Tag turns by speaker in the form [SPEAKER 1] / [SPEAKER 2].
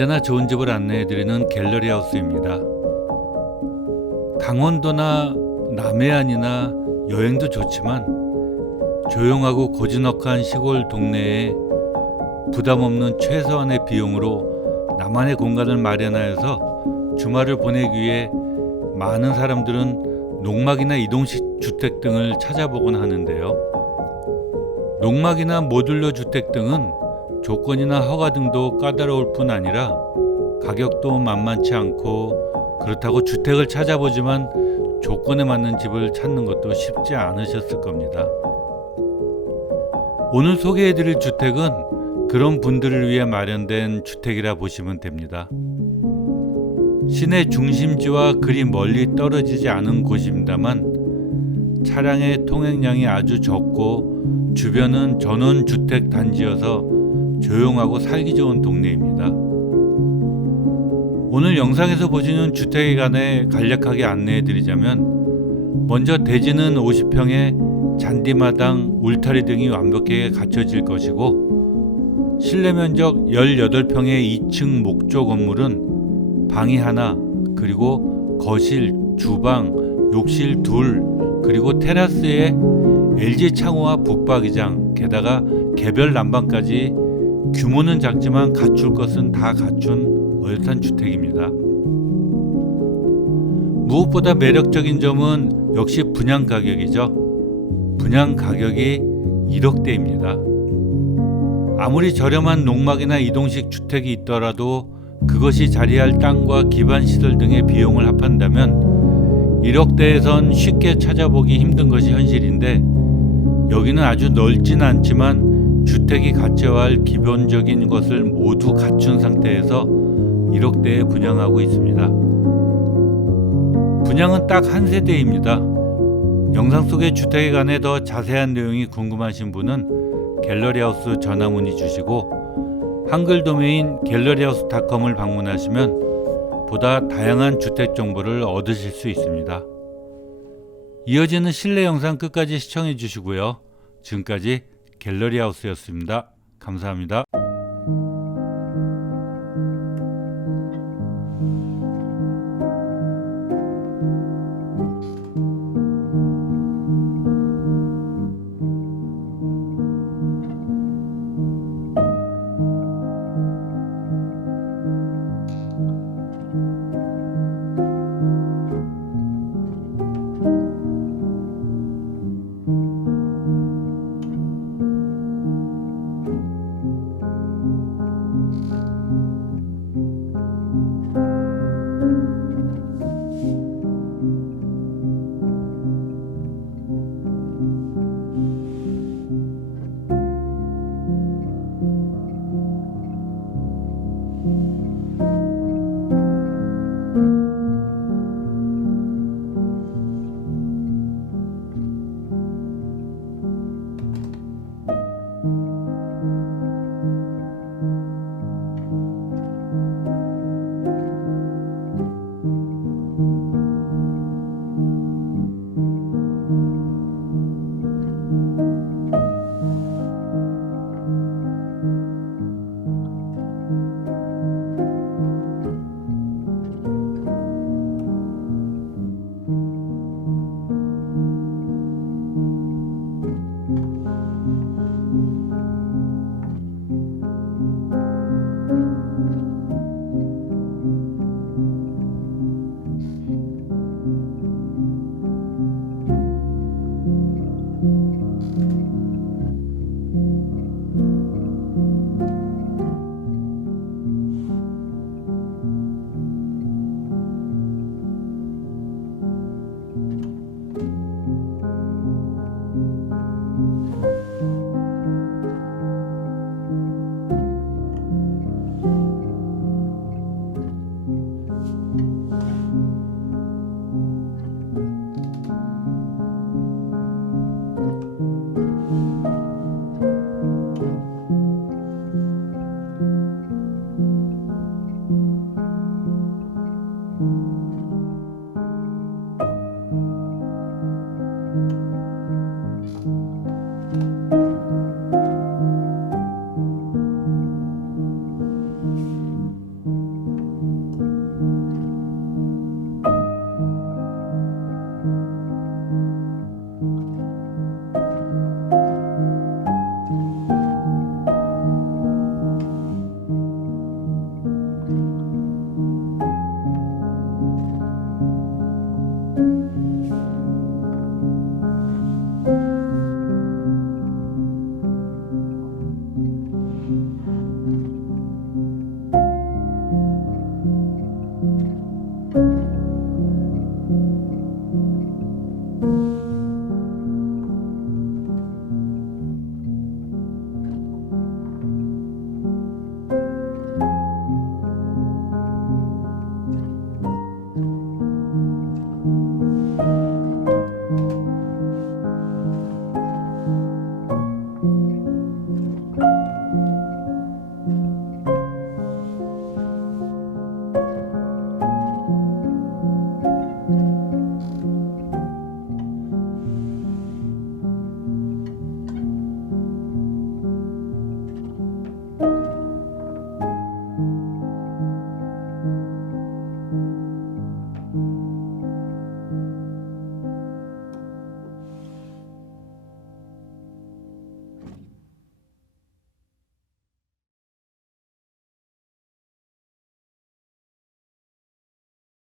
[SPEAKER 1] 언제나 좋은 집을 안내해드리는 갤러리 하우스입니다. 강원도나 남해안이나 여행도 좋지만 조용하고 고즈넉한 시골 동네에 부담 없는 최소한의 비용으로 나만의 공간을 마련하여서 주말을 보내기 위해 많은 사람들은 농막이나 이동식 주택 등을 찾아보곤 하는데요. 농막이나 모듈러 주택 등은 조건이나 허가 등도 까다로울 뿐 아니라 가격도 만만치 않고 그렇다고 주택을 찾아보지만 조건에 맞는 집을 찾는 것도 쉽지 않으셨을 겁니다. 오늘 소개해드릴 주택은 그런 분들을 위해 마련된 주택이라 보시면 됩니다. 시내 중심지와 그리 멀리 떨어지지 않은 곳입니다만 차량의 통행량이 아주 적고 주변은 전원 주택 단지여서 조용하고 살기 좋은 동네입니다. 오늘 영상에서 보시는 주택에 관해 간략하게 안내해 드리자면 먼저 대지는 50평에 잔디마당, 울타리 등이 완벽하게 갖춰질 것이고 실내 면적 18평의 2층 목조 건물은 방이 하나 그리고 거실, 주방, 욕실 둘 그리고 테라스에 LG 창호와 북박이장 게다가 개별 난방까지 규모는 작지만 갖출 것은 다 갖춘 어엿한 주택입니다. 무엇보다 매력적인 점은 역시 분양 가격이죠. 분양 가격이 1억대입니다. 아무리 저렴한 농막이나 이동식 주택이 있더라도 그것이 자리할 땅과 기반 시설 등의 비용을 합한다면 1억대에선 쉽게 찾아보기 힘든 것이 현실인데 여기는 아주 넓진 않지만 주택이 갖춰야 할 기본적인 것을 모두 갖춘 상태에서 1억대에 분양하고 있습니다. 분양은 딱 한 세대입니다. 영상 속의 주택에 관해 더 자세한 내용이 궁금하신 분은 갤러리하우스 전화 문의 주시고 한글 도메인 갤러리하우스닷컴을 방문하시면 보다 다양한 주택 정보를 얻으실 수 있습니다. 이어지는 실내 영상 끝까지 시청해 주시고요. 지금까지 갤러리 하우스였습니다. 감사합니다.